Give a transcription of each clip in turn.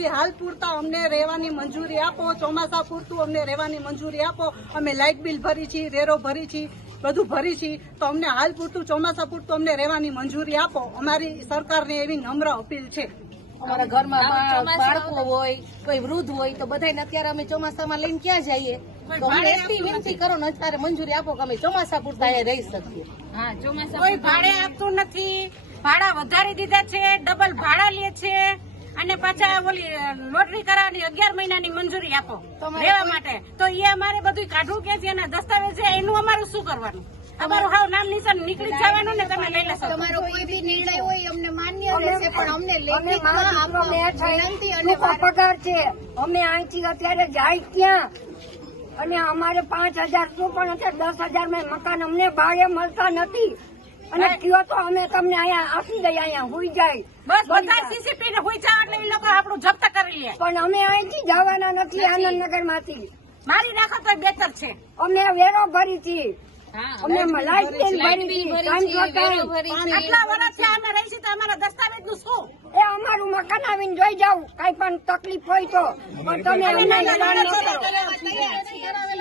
પછી હાલ પૂરતા અમને રહેવાની મંજૂરી આપો, ચોમાસા પૂરતું અમને રહેવાની મંજૂરી આપો. અમે લાઇટ બિલ ભરી છીએ, વેરો ભરી છીએ, બધું ભરી છીએ, તો અમને હાલ પૂરતું ચોમાસા પૂરતું અમને રહેવાની મંજૂરી આપો. અમારી સરકારને એવી નમ્ર અપીલ છે. અમારા ઘરમાં બાળકો હોય, કોઈ વૃદ્ધ હોય, તો બધાને અત્યારે અમે ચોમાસામાં લઈને ક્યાં જઈએ? તો અમને એટલી વિનંતી કરો ને અત્યારે મંજૂરી આપો કે અમે ચોમાસા પૂરતા અહીંયા રહી શકીએ. હા, ચોમાસા કોઈ ભાડે આપતું નથી, ભાડા વધારી દીધા છે, ડબલ ભાડા લે છે, અને પાછા ઓલી લોટરી કરાવવાની 11 મહિનાની મંજૂરી આપો રહેવા માટે. તો એ અમારે બધું કાઢવું કે છે, એના દસ્તાવેજ છે, એનું અમારું શું કરવાનું? અમારું હાવ નામ નિશાન નીકળી જવાનું ને તમે લઈ લેશો. તમારો કોઈ બી નિર્ણય હોય અમને માન્ય રહેશે, પણ અમને લેખિતમાં વિનંતી અને પગાર છે. અમે અહીંથી અત્યારે જાય ક્યાં? અને અમારે 5000 શું પણ અત્યારે 10,000 માં મકાન અમને ભાડે મળતા નથી. અને કયો તો અમે તમને અહીંયા આપી દઈએ, અહીંયા હુઈ જાય. બસ બધા સીસીપી ને હુઈ જાવ એટલે એ લોકો આપણું જપ્ત કરી લે. પણ અમે અહીંથી જવાના નથી આનંદનગર માંથી. મારી નાખો તો બેતર છે. અમે વેરો ભરી છીએ, અમે લાઇટ બિલ ભરી છીએ, આટલા વર્ષથી અમે રહી છીએ તો અમારા દસ્તાવેજ નું શું? એ અમારું મકાન આવીને જોઈ જાવ, કઈ પણ તકલીફ હોય તો. પણ તમે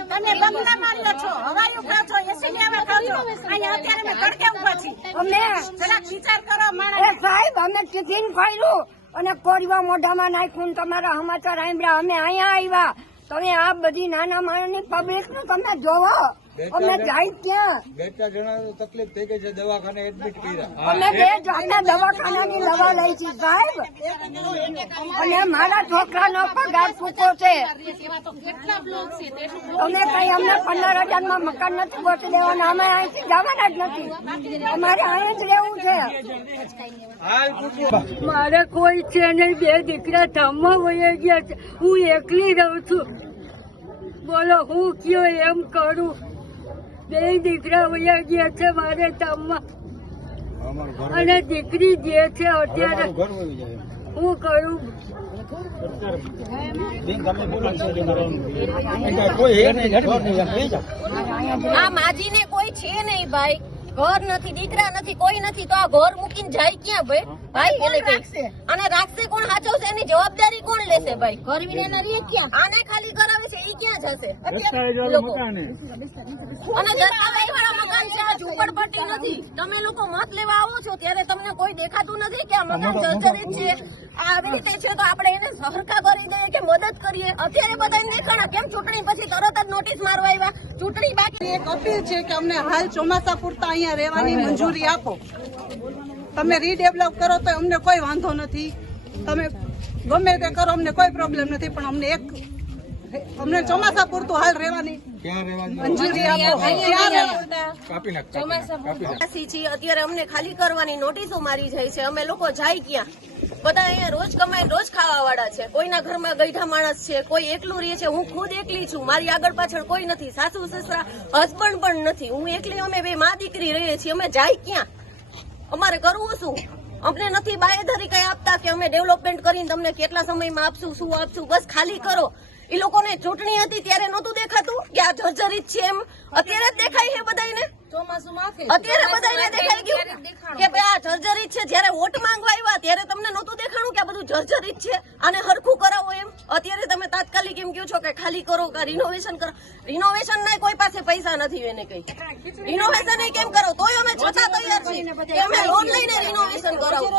તમે બંગલા માર્યો છો, હવાયું ખાવ છો, એસી લેવા ખાવ છો, અહીંયા અત્યારે અમે તડકે ઉભા છીએ. અમે જરાક વિચાર કરો માણસ. એ સાહેબ, અમે ટિફિન ખાયલું અને કોરીવા મોઢામાં નાખ્યું, તમારા સમાચાર સાંભળ્યા, અમે અહીંયા આવ્યા. તમે આ બધી નાના માણસની પબ્લિક નું તમે જોવો. અમે જાય ક્યાં? 2-4 જણા તકલીફ થઈ ગઈ છે, દવાખાને એડમિટ કર્યા. અમે 2 જાતના દવાખાનાની દવા લઈ છીએ સાહેબ. અને મારા છોકરાનો પગાર ચૂકો છે. તમે કઈ અમને 15,000 માં મકાન નથી ગોઠવી દેવાના. અમે અહીંથી જવાના જ નથી, અમારે અહીં જ રહેવું છે. મારે કોઈ છે નહીં, 2 દીકરા ધામમાં વહી ગયા છે, હું એકલી રહું છું. બોલો હું કયો એમ કરું? 2 દીકરા વયા ગયા છે મારે ધામમાં, અને દીકરી જે છે અત્યારે હું કરું? આ માજીને કોઈ છે નહીં ભાઈ, ઘર નથી, દીકરા નથી, કોઈ નથી, તો આ ઘર મૂકીને જાય ક્યાં ભાઈ? એને કઈ અને રાખશે કોણ? સાચવશે? એની જવાબદારી કોણ લેશે ભાઈ? ઘર વિના રહે ક્યાં? આને ખાલી કરાવે છે, એ ક્યાં જશે? અને દસ્તાવેજ વાળા મકાન છે, આ ઝૂંપડપટ્ટી નથી. તમે લોકો મત લેવા આવો છો ત્યારે તમને કોઈ દેખાતું નથી કે આ મકાન જર્જરિત છે, આવી રીતે છે, તો આપણે એને સરખા કરી દઈએ કે મદદ કરીએ. અત્યારે બધાને દેખાણા કેમ? ચૂંટણી પછી તરત જ નોટિસ મારવા આવ્યા. ચૂંટણી બાકી. એક અપીલ છે કે અમને હાલ ચોમાસા પૂરતા અહીંયા રહેવાની મંજૂરી આપો. તમે રીડેવલપ કરો તો અમને કોઈ વાંધો નથી, તમે ગમે તે કરો, અમને કોઈ પ્રોબ્લેમ નથી, પણ અમને ચોમાસા પૂરતું હાલ રહેવાની મંજૂરી આપો. અત્યારે અમને ખાલી કરવાની નોટિસો મારી જાય છે. અમે લોકો જાય ક્યાં? બધા અહીંયા રોજ કમાઈ રોજ ખાવા વાળા છે. કોઈના ઘરમાં ગઈઢા માણસ છે, કોઈ એકલું રહે છે. હું ખુદ એકલી છું, મારી આગળ પાછળ કોઈ નથી, સાસુ સસરા હસબન્ડ પણ નથી. હું એકલી, અમે 2 માં દીકરી રહીએ છીએ. અમે જાય ક્યાં? અમારે કરવું શું? અમને નથી બાંયધરી કઈ આપતા કે અમે ડેવલપમેન્ટ કરીને તમને કેટલા સમયમાં આપશું, શું આપશું. બસ ખાલી કરો. એ લોકોને ચૂંટણી હતી ત્યારે નહોતું દેખાતું કે આ જર્જરિત છે એમ? અત્યારે જ દેખાય છે બધાને. અત્યારે બધાને દેખાઈ ગયું કે ભાઈ આ જર્જરિત છે. જયારે વોટ માંગવા આવ્યા ત્યારે તમને નહોતું દેખાણું કે આ બધું જર્જરિત છે, આને હરખું કરાવો એમ? અત્યારે તમે તાત્કાલિક એમ કહો છો કે ખાલી કરો કે રિનોવેશન કરો. રિનોવેશન ના કોઈ પાસે પૈસા નથી, એને કઈ રિનોવેશન કેમ કરો? તોય અમે છતાં તૈયાર છીએ કે અમે લોન લઈને રિનોવેશન કરાવો.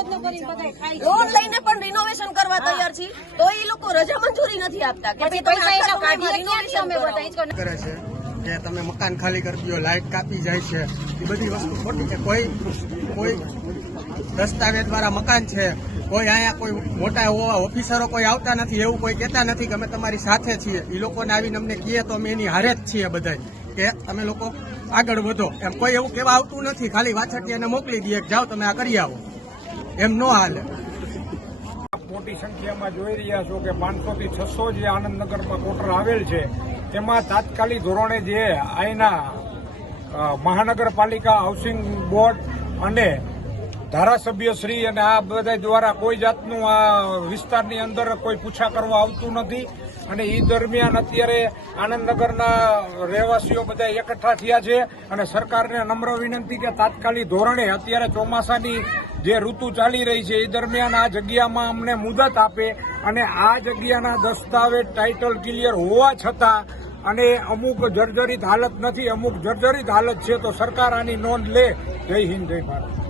લોન લઈને પણ રિનોવેશન કરવા તૈયાર છીએ, તો એ લોકો રજા મંજૂરી નથી આપતા કે રિનોવેશન કરે છે કે તમે મકાન ખાલી કરી દો, લાઇટ કાપી જાય છે. એ બધી વસ્તુ ખોટી છે. કોઈ દસ્તાવેજ વાળા મકાન છે, કોઈ અહીંયા કોઈ મોટા ઓફિસરો કોઈ આવતા નથી, એવું કોઈ કહેતા નથી કે અમે તમારી સાથે છીએ. એ લોકોને આવીને અમને કહે તો અમે એની હારે જ છીએ બધા, કે તમે લોકો આગળ વધો. એમ કોઈ એવું કહેવા આવતું નથી. ખાલી વાછટીયાને મોકલી દઈએ કે જાઓ તમે આ કરી આવો, એમ ન હાલે. મોટી સંખ્યામાં જોઈ રહ્યા છો કે 500 થી 600 જે આનંદનગરમાં ક્વાર્ટર આવેલ છે, તેમાં તાત્કાલિક ધોરણે જે અહીંના મહાનગરપાલિકા, હાઉસિંગ બોર્ડ અને ધારાસભ્યશ્રી અને આ બધા દ્વારા કોઈ જાતનું આ વિસ્તારની અંદર કોઈ પૂછા કરવા આવતું નથી. અને એ દરમિયાન અત્યારે આનંદનગરના રહેવાસીઓ બધા એકઠા થયા છે અને સરકારને નમ્ર વિનંતી કે તાત્કાલિક ધોરણે અત્યારે ચોમાસાની જે ઋતુ ચાલી રહી છે એ દરમિયાન આ જગ્યામાં અમને મુદત આપે અને આ જગ્યાના દસ્તાવેજ ટાઇટલ ક્લિયર હોવા છતાં અને અમુક જર્જરિત હાલત નથી, અમુક જર્જરિત હાલત છે, તો સરકાર આની નોંધ લે. જય હિન્દ, જય ભારત.